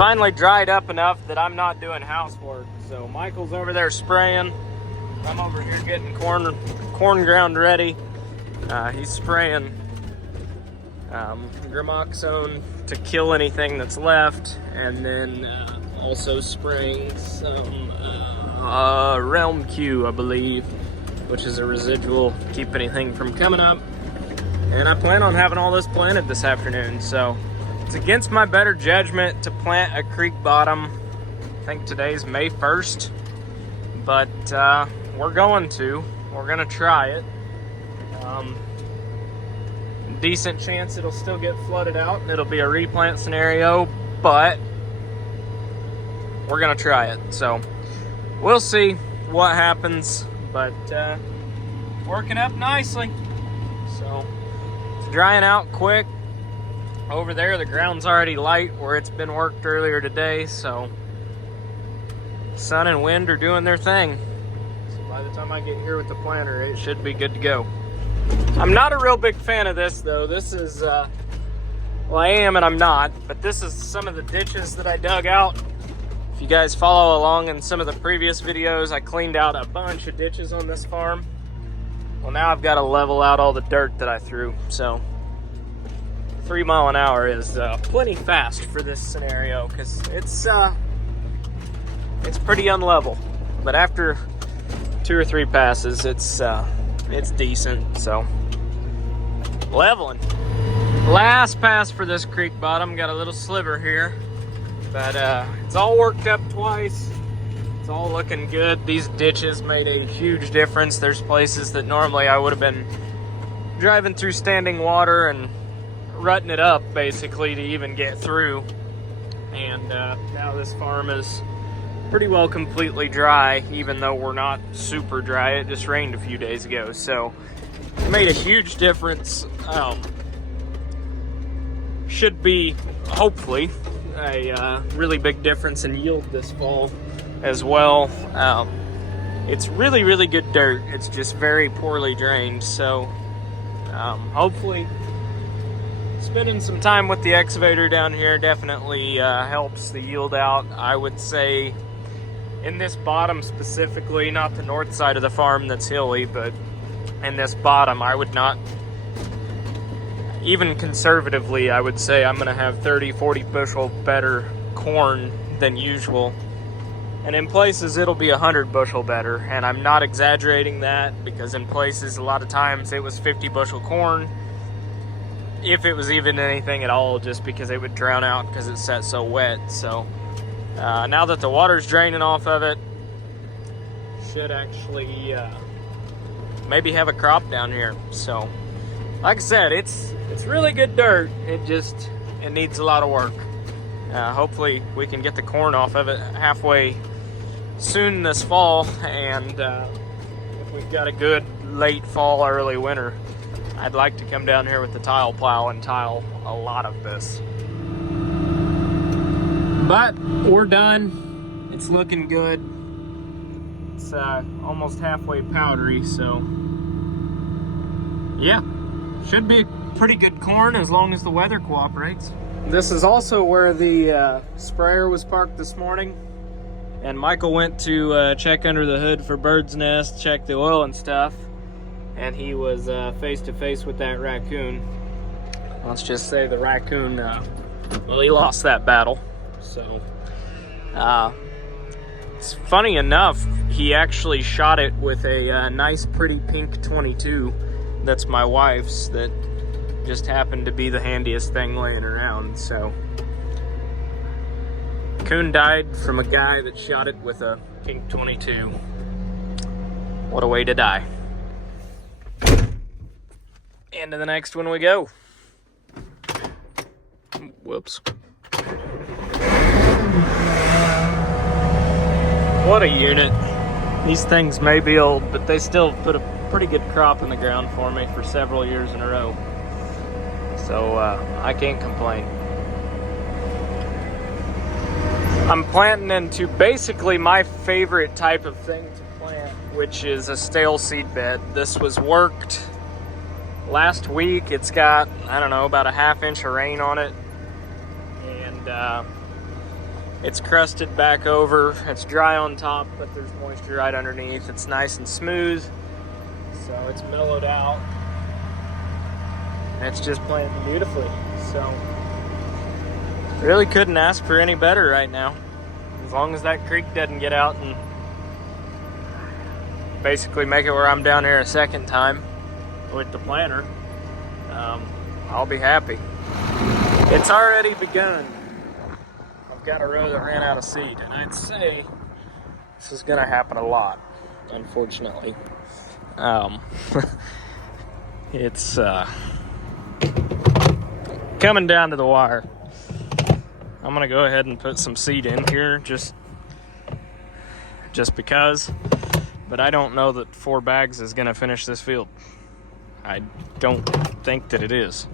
finally dried up enough that I'm not doing housework. So Michael's over there spraying. I'm over here getting corn ground ready. He's spraying Gramoxone to kill anything that's left, and then also spraying some Realm Q, I believe, which is a residual to keep anything from coming up. And I plan on having all this planted this afternoon, so it's against my better judgment to plant a creek bottom. I think today's May 1st, but we're going to try it. Decent chance it'll still get flooded out and it'll be a replant scenario, but we're gonna try it. So we'll see what happens, but working up nicely. So it's drying out quick. Over there, the ground's already light where it's been worked earlier today, so sun and wind are doing their thing. So by the time I get here with the planter, it should be good to go. I'm not a real big fan of this though. This is, well, I am and I'm not, but this is some of the ditches that I dug out. If you guys follow along in some of the previous videos, I cleaned out a bunch of ditches on this farm. Well, now I've got to level out all the dirt that I threw. So 3 mile an hour is plenty fast for this scenario because it's pretty unlevel. But after 2 or 3 passes, it's decent. So leveling. Last pass for this creek bottom. Got a little sliver here, but it's all worked up twice. It's all looking good. These ditches made a huge difference. There's places that normally I would have been driving through standing water and rutting it up basically to even get through. And now this farm is pretty well completely dry, even though we're not super dry. It just rained a few days ago, so it made a huge difference. Should be, hopefully, a really big difference in yield this fall as well. It's really, really good dirt. It's just very poorly drained, so hopefully spending some time with the excavator down here definitely helps the yield out. I would say in this bottom specifically, not the north side of the farm that's hilly, but in this bottom, I would not, even conservatively, I would say I'm gonna have 30, 40 bushel better corn than usual. And in places, it'll be 100 bushel better. And I'm not exaggerating that, because in places, a lot of times, it was 50 bushel corn, if it was even anything at all, just because it would drown out because it sat so wet. So now that the water's draining off of it, should actually maybe have a crop down here. So like I said, it's really good dirt. It needs a lot of work. Hopefully we can get the corn off of it halfway soon this fall, and if we've got a good late fall, early winter, I'd like to come down here with the tile plow and tile a lot of this. But we're done. It's looking good. It's almost halfway powdery, so yeah, should be pretty good corn as long as the weather cooperates. This is also where the sprayer was parked this morning, and Michael went to check under the hood for bird's nest, check the oil and stuff, and he was face to face with that raccoon. Let's just say the raccoon, well, he lost that battle. So it's funny enough, he actually shot it with a nice pretty pink 22 that's my wife's, that just happened to be the handiest thing laying around. So coon died from a guy that shot it with a pink 22. What a way to die. And to the next one we go. Whoops. What a unit. These things may be old, but they still put a pretty good crop in the ground for me for several years in a row. So I can't complain. I'm planting into basically my favorite type of thing to plant, which is a stale seed bed. This was worked last week. It's got, I don't know, about a ½ inch of rain on it. And It's crusted back over. It's dry on top, but there's moisture right underneath. It's nice and smooth, so it's mellowed out. And it's just planting beautifully. So really couldn't ask for any better right now. As long as that creek doesn't get out and basically make it where I'm down here a second time with the planter, I'll be happy. It's already begun. I've got a row that ran out of seed, and I'd say this is gonna happen a lot, unfortunately. It's coming down to the wire. I'm gonna go ahead and put some seed in here just because, but I don't know that 4 bags is gonna finish this field. I don't think that it is.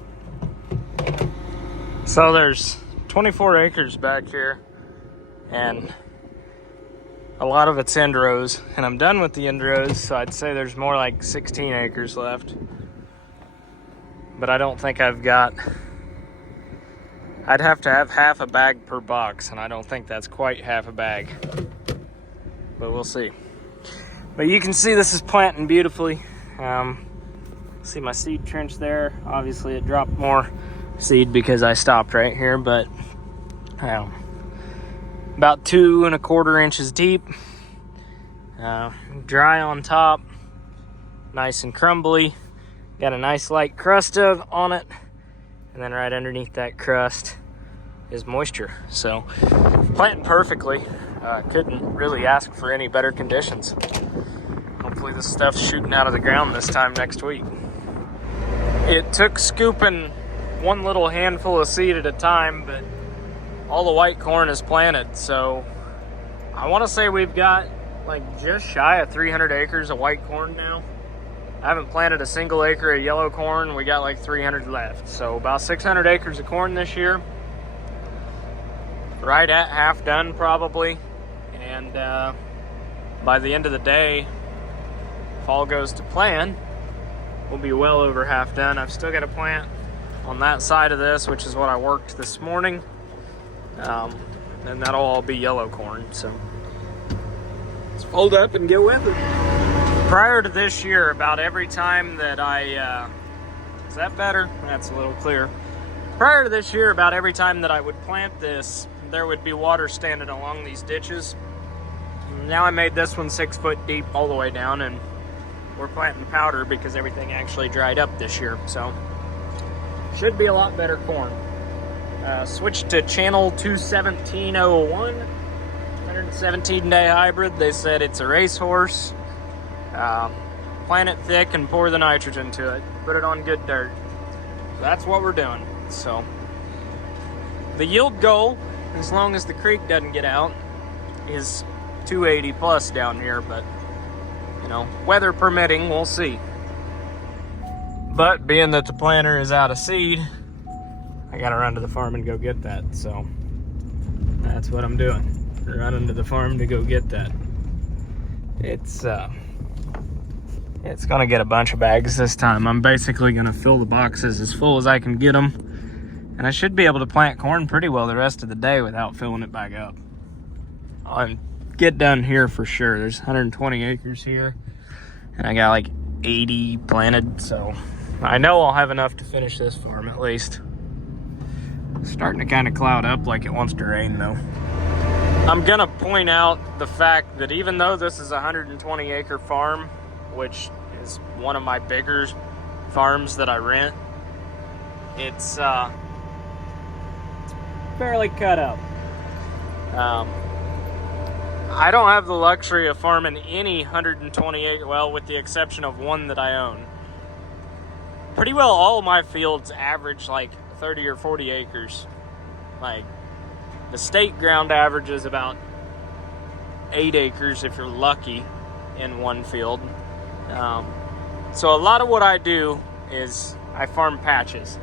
So there's 24 acres back here, and a lot of it's end rows, and I'm done with the end rows, so I'd say there's more like 16 acres left. But I don't think I'd have to have half a bag per box, and I don't think that's quite half a bag, but we'll see. But you can see this is planting beautifully. See my seed trench there. Obviously it dropped more seed because I stopped right here, but about 2 1/4 inches deep. Dry on top, nice and crumbly. Got a nice light crust on it, and then right underneath that crust is moisture. So planting perfectly. Couldn't really ask for any better conditions. Hopefully this stuff's shooting out of the ground this time next week. It took scooping one little handful of seed at a time, but all the white corn is planted. So I want to say we've got like just shy of 300 acres of white corn now. I haven't planted a single acre of yellow corn. We got like 300 left. So about 600 acres of corn this year. Right at half done probably. And by the end of the day, if all goes to plan, we'll be well over half done. I've still got to plant on that side of this, which is what I worked this morning. And that'll all be yellow corn. So let's fold up and get with it. Prior to this year, about every time that is that better? That's a little clear. Prior to this year, about every time that I would plant this, there would be water standing along these ditches. Now I made this one 6 foot deep all the way down, and we're planting powder because everything actually dried up this year. So should be a lot better corn. Switched to channel 21701, 117-day hybrid. They said it's a racehorse. Plant it thick and pour the nitrogen to it. Put it on good dirt. So that's what we're doing. So the yield goal, as long as the creek doesn't get out, is 280 plus down here, but you know, weather permitting, we'll see. But being that the planter is out of seed, I gotta run to the farm and go get that. So that's what I'm doing. Running to the farm to go get that. It's gonna get a bunch of bags this time. I'm basically gonna fill the boxes as full as I can get them. And I should be able to plant corn pretty well the rest of the day without filling it back up. I'll get done here for sure. There's 120 acres here, and I got like 80 planted, so I know I'll have enough to finish this farm at least. It's starting to kind of cloud up like it wants to rain though. I'm gonna point out the fact that even though this is a 120 acre farm, which is one of my bigger farms that I rent, it's fairly cut up. I don't have the luxury of farming any 120 acre, well, with the exception of one that I own. Pretty well all of my fields average like 30 or 40 acres. Like the state ground average is about 8 acres if you're lucky in one field. So a lot of what I do is I farm patches.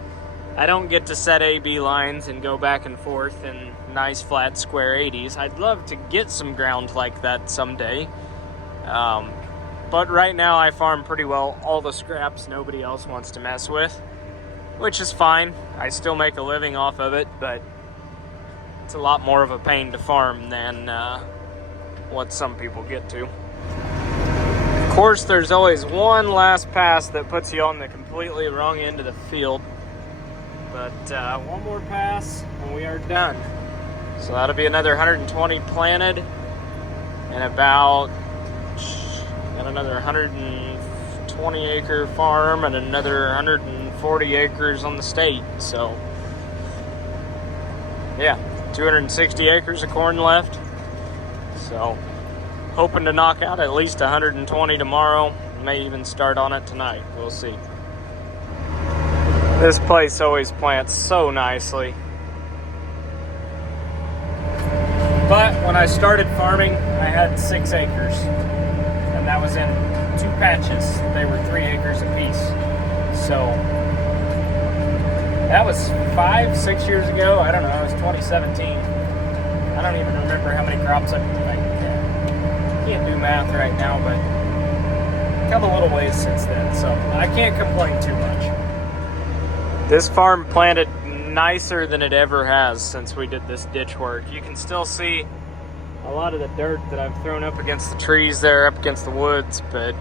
I don't get to set A-B lines and go back and forth in nice flat square 80s. I'd love to get some ground like that someday. But right now I farm pretty well all the scraps nobody else wants to mess with, which is fine. I still make a living off of it, but it's a lot more of a pain to farm than what some people get to. Of course, there's always one last pass that puts you on the completely wrong end of the field. But one more pass and we are done. So that'll be another 120 planted and about another 120 acre farm and another 140 acres on the state. So yeah, 260 acres of corn left. So hoping to knock out at least 120 tomorrow. May even start on it tonight. We'll see. This place always plants so nicely. But when I started farming, I had 6 acres. And that was in 2 patches. They were 3 acres apiece. So that was 5-6 years ago. I don't know, it was 2017. I don't even remember how many crops I can't do math right now, but come a little ways since then, so I can't complain too much. This farm planted nicer than it ever has since we did this ditch work. You can still see a lot of the dirt that I've thrown up against the trees there, up against the woods, but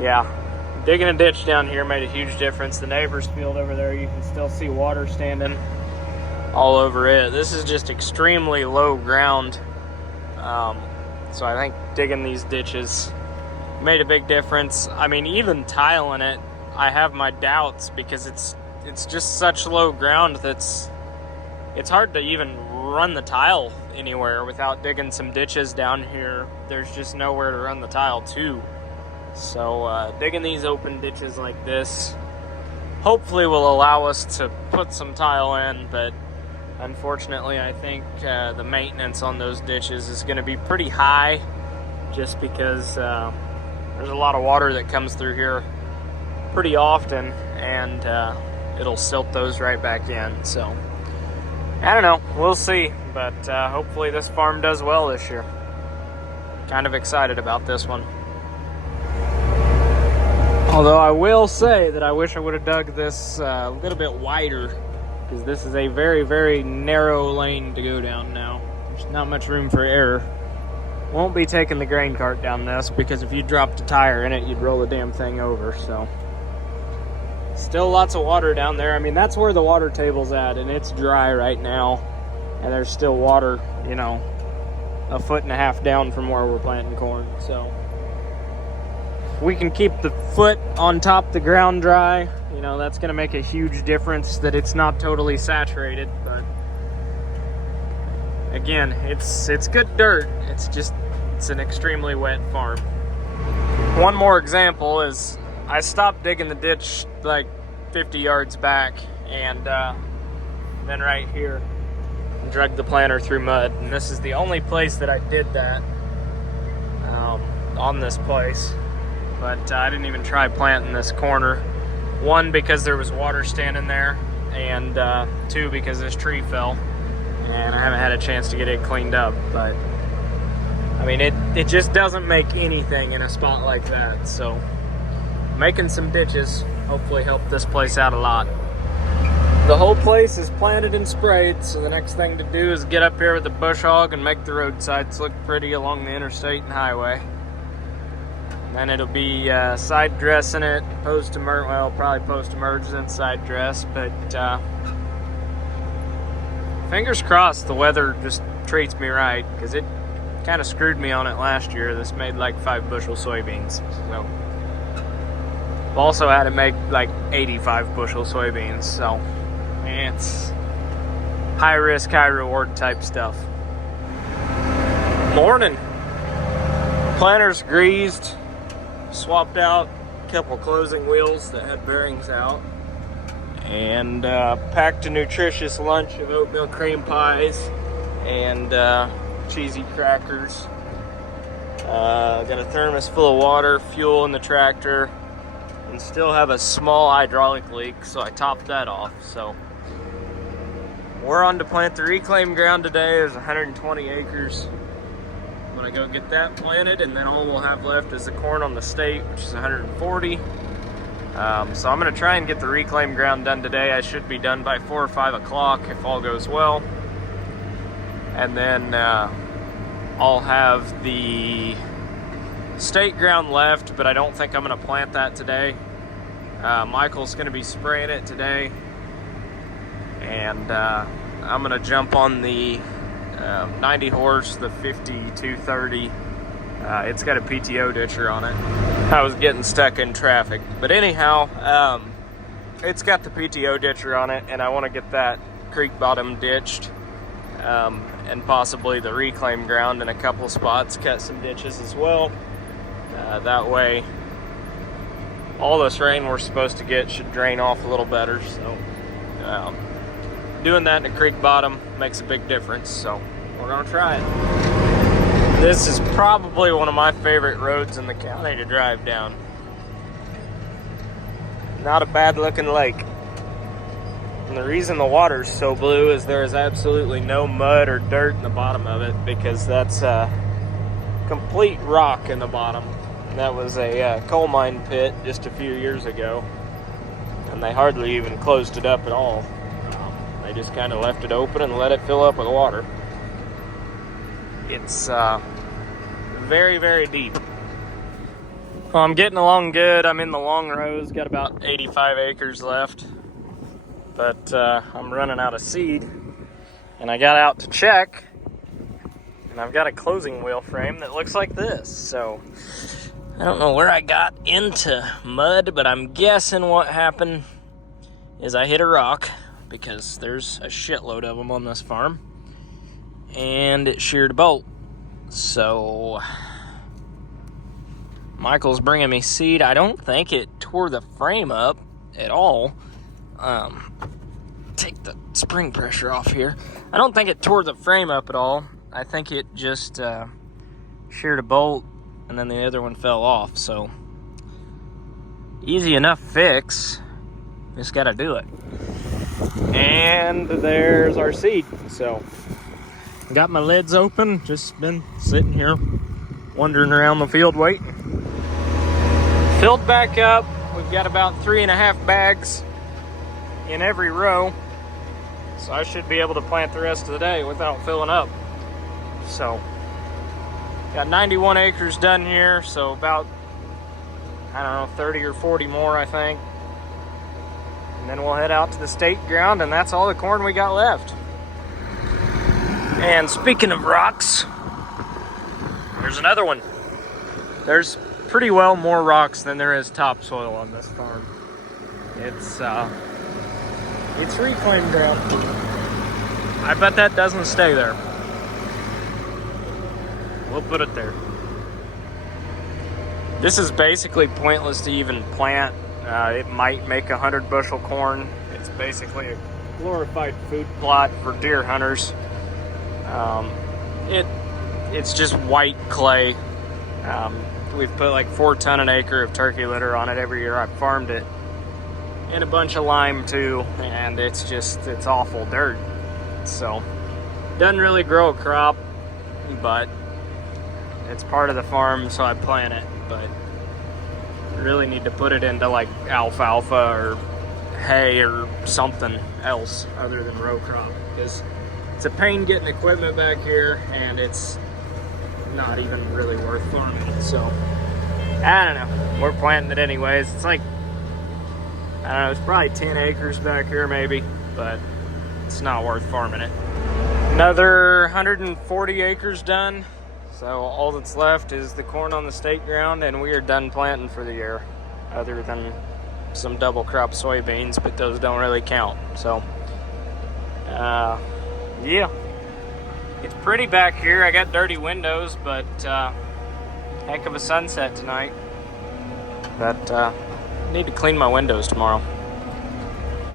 yeah, digging a ditch down here made a huge difference. The neighbor's field over there, you can still see water standing all over it. This is just extremely low ground, so I think digging these ditches made a big difference. I mean, even tiling it, I have my doubts because it's just such low ground that's it's hard to even run the tile anywhere without digging some ditches down here. There's just nowhere to run the tile to. So digging these open ditches like this hopefully will allow us to put some tile in, but unfortunately I think the maintenance on those ditches is going to be pretty high just because there's a lot of water that comes through here pretty often, and it'll silt those right back in. So I don't know, we'll see, but hopefully this farm does well this year. Kind of excited about this one. Although I will say that I wish I would have dug this a little bit wider, because this is a very, very narrow lane to go down now. There's not much room for error. Won't be taking the grain cart down this, because if you dropped a tire in it, you'd roll the damn thing over. So still lots of water down there. I mean, that's where the water table's at, and it's dry right now, and there's still water, you know, 1.5 feet down from where we're planting corn. So if we can keep the foot on top of the ground dry, you know, that's going to make a huge difference that it's not totally saturated. But again, it's good dirt. It's an extremely wet farm. One more example is I stopped digging the ditch like 50 yards back, and then right here drug the planter through mud, and this is the only place that I did that on this place. But I didn't even try planting this corner. 1, because there was water standing there, and 2, because this tree fell and I haven't had a chance to get it cleaned up. But I mean, it just doesn't make anything in a spot like that. So making some ditches hopefully help this place out a lot. The whole place is planted and sprayed, so the next thing to do is get up here with the bush hog and make the roadsides look pretty along the interstate and highway. Then it'll be side dressing it, probably post-emergent side dress, but fingers crossed the weather just treats me right, because it kind of screwed me on it last year. This made like 5 bushel soybeans, so I've also had to make like 85 bushel soybeans, so it's high risk, high reward type stuff. Morning. Planter's greased. Swapped out a couple closing wheels that had bearings out, and packed a nutritious lunch of oatmeal cream pies and cheesy crackers. Got a thermos full of water, fuel in the tractor, and still have a small hydraulic leak, so I topped that off. So we're on to plant the reclaim ground today. There's 120 acres. I'm gonna go get that planted, and then all we'll have left is the corn on the state, which is 140. So I'm going to try and get the reclaim ground done today. I should be done by 4 or 5 o'clock if all goes well. And then I'll have the state ground left, but I don't think I'm going to plant that today. Michael's going to be spraying it today. And I'm going to jump on the 90 horse, the 5230. It's got a PTO ditcher on it. I was getting stuck in traffic. But anyhow, it's got the PTO ditcher on it, and I want to get that creek bottom ditched, and possibly the reclaim ground in a couple spots, cut some ditches as well. That way, all this rain we're supposed to get should drain off a little better. So, doing that in a creek bottom makes a big difference. So, we're gonna try it. This is probably one of my favorite roads in the county to drive down. Not a bad looking lake. And the reason the water's so blue is there is absolutely no mud or dirt in the bottom of it, because that's complete rock in the bottom. That was a coal mine pit just a few years ago, and they hardly even closed it up at all. They just kind of left it open and let it fill up with water. It's very, very deep. Well, I'm getting along good. I'm in the long rows, got about 85 acres left, but I'm running out of seed, and I got out to check, and I've got a closing wheel frame that looks like this. So I don't know where I got into mud, but I'm guessing what happened is I hit a rock, because there's a shitload of them on this farm, and it sheared a bolt. So Michael's bringing me seed. I don't think it tore the frame up at all. Take the spring pressure off here. I don't think it tore the frame up at all. I think it just sheared a bolt, and then the other one fell off. So easy enough fix. Just gotta do it. And there's our seed. So got my lids open, just been sitting here wandering around the field waiting. Filled back up. We've got about 3.5 bags in every row, so I should be able to plant the rest of the day without filling up. So got 91 acres done here, so about, I don't know, 30 or 40 more, I think. And then we'll head out to the state ground, and that's all the corn we got left. And speaking of rocks, there's another one. There's pretty well more rocks than there is topsoil on this farm. It's reclaimed ground. I bet that doesn't stay there. We'll put it there. This is basically pointless to even plant. It might make 100 bushel corn. It's basically a glorified food plot for deer hunters. It's just white clay. We've put like 4 ton an acre of turkey litter on it every year. I've farmed it, and a bunch of lime too, and it's awful dirt. So doesn't really grow a crop, but it's part of the farm, so I plant it. But really need to put it into like alfalfa or hay or something else other than row crop, because it's a pain getting equipment back here, and it's not even really worth farming. So I don't know, we're planting it anyways. It's like, I don't know, it's probably 10 acres back here maybe, but it's not worth farming it. Another 140 acres done, so all that's left is the corn on the state ground, and we are done planting for the year, other than some double crop soybeans, but those don't really count. So yeah, it's pretty back here. I got dirty windows, but heck of a sunset tonight. But need to clean my windows tomorrow.